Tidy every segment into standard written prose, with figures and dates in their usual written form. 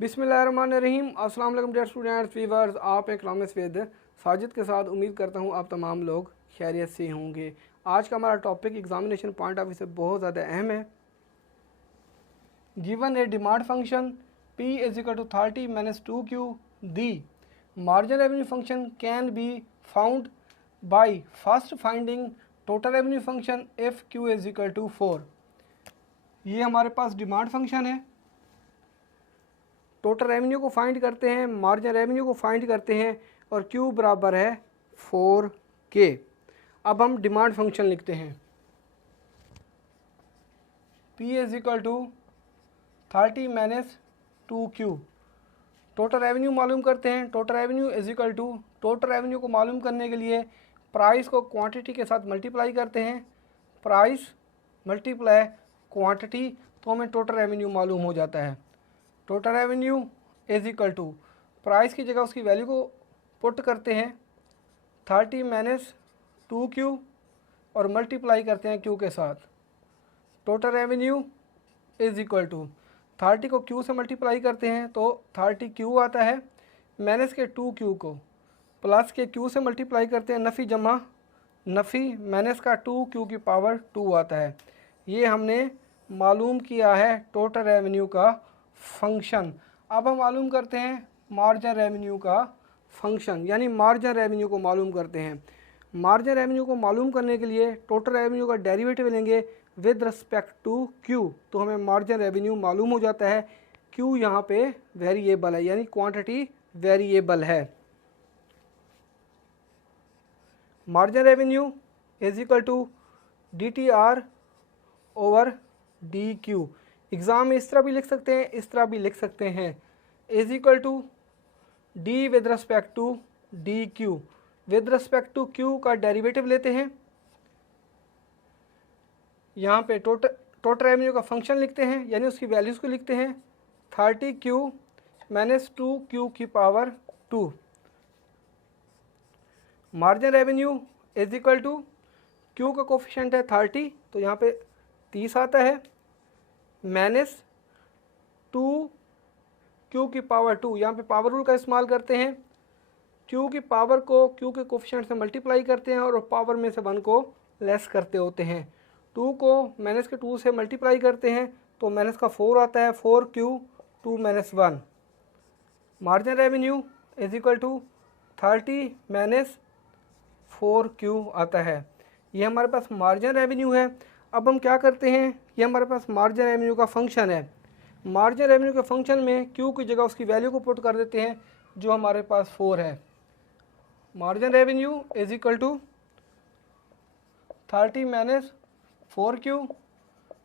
बिस्मिल्लाहिर्रहमानिर्रहीम। अस्सलाम वालेकुम डियर स्टूडेंट्स वीवर्स, आप एक क्लास विद साजिद के साथ उम्मीद करता हूँ आप तमाम लोग खैरियत से होंगे। आज का हमारा topic examination point of view से बहुत ज़्यादा अहम है। Given a demand function P is equal to 30 minus 2Q, the margin revenue function can be found by first finding total revenue function if Q is equal to 4। ये हमारे पास demand function है। Total revenue को find करते हैं, margin revenue को find करते हैं और Q बराबर है 4K। अब हम डिमांड फंक्शन लिखते हैं। P is equal to 30 minus 2Q। Total revenue मालूम करते हैं। Total revenue is equal to, total revenue को मालूम करने के लिए प्राइस को क्वांटिटी के साथ मल्टीप्लाई करते हैं। प्राइस मल्टीप्लाई क्वांटिटी, तो हमें टोटल रेवेन्यू मालूम हो जाता है। Total revenue is equal to, price की जगह उसकी वैल्यू को पुट करते हैं 30 माइनस 2Q और मल्टीप्लाई करते हैं Q के साथ। Total revenue is equal to 30 को Q से मल्टीप्लाई करते हैं तो 30Q आता है, माइनस के 2Q को प्लस के Q से मल्टीप्लाई करते हैं, नफ़ी जमा नफ़ी माइनस का 2Q की पावर 2 आता है। ये हमने मालूम किया है टोटल रेवेन्यू का फंक्शन। अब हम मालूम करते हैं मार्जिन रेवेन्यू का फंक्शन, यानी मार्जिन रेवेन्यू को मालूम करते हैं। मार्जिन रेवेन्यू को मालूम करने के लिए टोटल रेवेन्यू का डेरिवेटिव लेंगे विद रिस्पेक्ट टू Q, तो हमें मार्जिन रेवेन्यू मालूम हो जाता है। Q यहाँ पे वेरिएबल है, यानी क्वांटिटी वेरिएबल है। Margin revenue is equal to DTR over DQ। Exam में इस तरह भी लिख सकते हैं, इस तरह भी लिख सकते हैं। Is equal to D with respect to DQ। With respect to Q का डेरिवेटिव लेते हैं। यहाँ पे टोटल रेवेन्यू का फंक्शन लिखते हैं, यानी उसकी वैल्यूज़ को लिखते हैं 30Q माइनस 2Q की power 2। Margin revenue is equal to, Q का कोफिशिएंट है 30, तो यहाँ पे 30 आता है, माइनस 2Q की पावर 2। यहाँ पे पावर रूल का इस्तेमाल करते हैं। Q की पावर को Q के कोफिशिएंट से मल्टीप्लाई करते हैं और पावर में से 1 को लेस करते होते हैं। 2 को माइनस के 2 से मल्टीप्लाई करते हैं तो माइनस का 4 आता है, 4Q 2 minus 1। Margin revenue is equal to 30 minus 4Q आता है। ये हमारे पास मार्जिन रेवेन्यू है। अब हम क्या करते हैं, ये हमारे पास मार्जिन रेवेन्यू का फंक्शन है। मार्जिन रेवेन्यू के फंक्शन में Q की जगह उसकी वैल्यू को पुट कर देते हैं जो हमारे पास 4 है। Margin revenue is equal to 30 minus 4Q।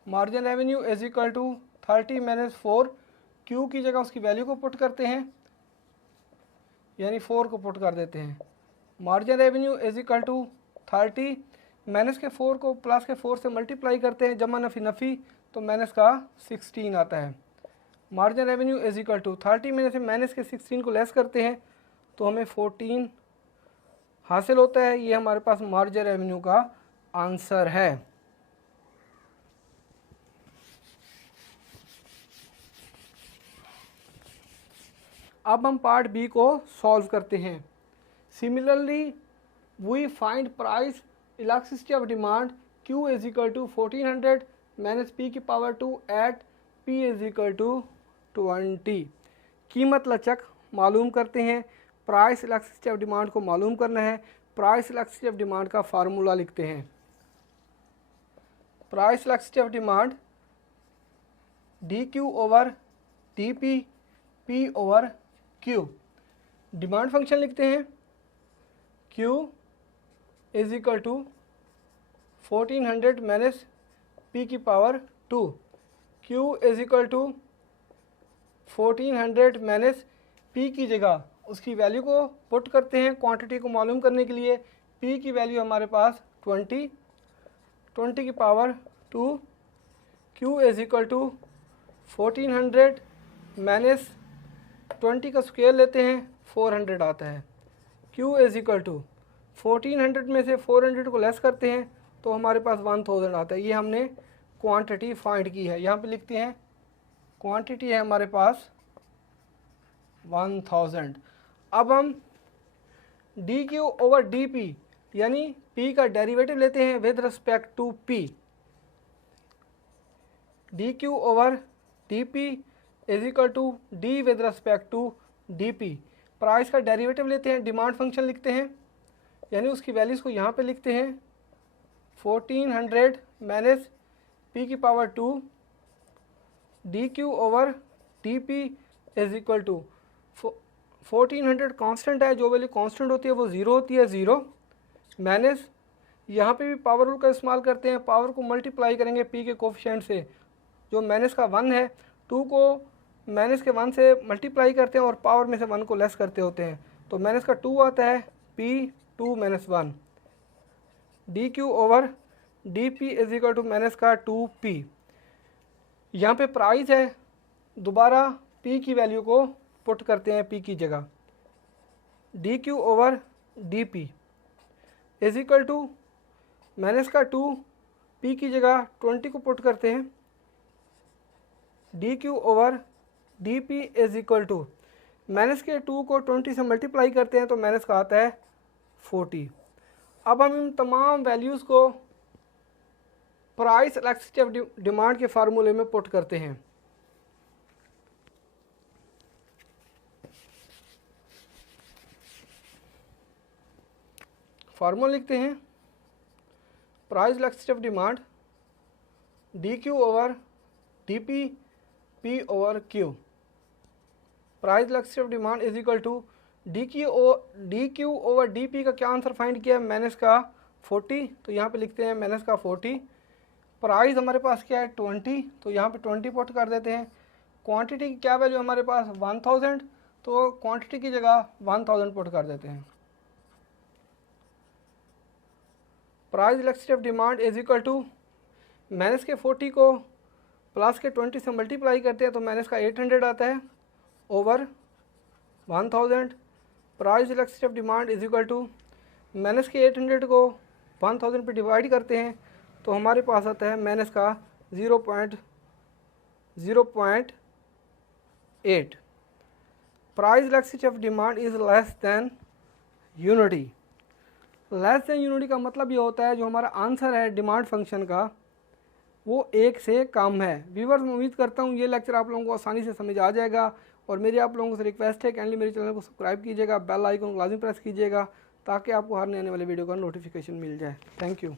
Margin revenue is equal to 30 minus 4, Q की जगह उसकी वैल्यू को पुट करते हैं, यानी 4 को पुट कर देते हैं। Margin revenue is equal to 30 minus के 4 को प्लस के 4 से मल्टीप्लाई करते हैं, जमा नफ़ी नफ़ी, तो माइनस का 16 आता है। Margin revenue is equal to 30 में से माइनस के 16 को लेस करते हैं तो हमें 14 हासिल होता है। ये हमारे पास मार्जिन रेवेन्यू का आंसर है। अब हम पार्ट बी को सॉल्व करते हैं। Similarly we find price elasticity of demand Q is equal to 1400 minus P की power 2 at P is equal to 20। कीमत लचक मालूम करते हैं। प्राइस इलास्टिसिटी ऑफ डिमांड को मालूम करना है। प्राइस इलास्टिसिटी ऑफ डिमांड का फार्मूला लिखते हैं। Price elasticity of demand DQ over DP, P over Q। Demand function लिखते हैं। Q is equal to 1400 minus P की power 2। Q is equal to 1400 minus P की जगह उसकी वैल्यू को पुट करते हैं क्वांटिटी को मालूम करने के लिए। P की वैल्यू हमारे पास 20 की power 2। Q is equal to 1400 minus 20 का स्क्वायर लेते हैं, 400 आता है। Q इज इक्वल टू 1400 में से 400 को लेस करते हैं तो हमारे पास 1000 आता है। ये हमने क्वांटिटी फाइंड की है। यहाँ पे लिखते हैं क्वांटिटी है हमारे पास 1000। अब हम D Q over D P यानी P का डेरिवेटिव लेते हैं with respect to P। D Q over D P is equal to D with respect to D P. Price का डेरिवेटिव लेते हैं, डिमांड फंक्शन लिखते हैं, यानी उसकी वैल्यूज़ को यहाँ पे लिखते हैं 1400 माइनस P की power 2 D Q over D P is equal to 1400 constant है, जो वैल्यू कांस्टेंट होती है वो 0 होती है, 0 माइनस यहाँ पे भी पावर रूल का इस्तेमाल करते हैं, पावर को मल्टीप्लाई करेंगे P के कोफिशिएंट से, जो माइनस का 1 है 2 को माइनस के 1 से मल्टीप्लाई करते हैं और पावर में से 1 को लेस करते होते हैं, तो माइनस का 2 आता है P 2 minus 1 D Q over D P is equal to minus का 2P। यहाँ पे प्राइस है, दोबारा P की वैल्यू को पुट करते हैं P की जगह, D Q over D P is equal to minus का 2 P की जगह 20 को पुट करते हैं, D Q over D P is equal to minus के 2 को 20 से मल्टीप्लाई करते हैं तो माइनस का आता है 40। अब हम इन तमाम वैल्यूज़ को प्राइस इलास्टिसिटी ऑफ डिमांड के फार्मूले में पुट करते हैं। फार्मूला लिखते हैं price elasticity of demand D Q over D P P over Q। Price elasticity of demand is equal to D Q over D P का क्या आंसर फाइंड किया, माइनस का 40, तो यहाँ पे लिखते हैं माइनस का 40। प्राइस हमारे पास क्या है 20, तो यहाँ पे 20 पुट कर देते हैं। क्वांटिटी की क्या वैल्यू हमारे पास 1000, तो क्वांटिटी की जगह 1000 पुट कर देते हैं। Price elasticity of demand is equal to minus के 40 को प्लस के 20 से मल्टीप्लाई करते हैं तो माइनस का 800 आता है over 1000। Price elasticity of demand is equal to minus के 800 को 1000 पे डिवाइड करते हैं तो हमारे पास आता है माइनस का 0.8। Price elasticity of demand is less than unity. Less than unity का मतलब ये होता है जो हमारा आंसर है डिमांड फंक्शन का वो 1 से कम है। व्यूअर्स, मैं उम्मीद करता हूँ ये लेक्चर आप लोगों को आसानी से समझ आ जाएगा और मेरी आप लोगों से रिक्वेस्ट है काइंडली मेरे चैनल को सब्सक्राइब कीजिएगा, बेल आइकन को लाजमी प्रेस कीजिएगा ताकि आपको हर नए आने वाले वीडियो का नोटिफिकेशन मिल जाए। Thank you.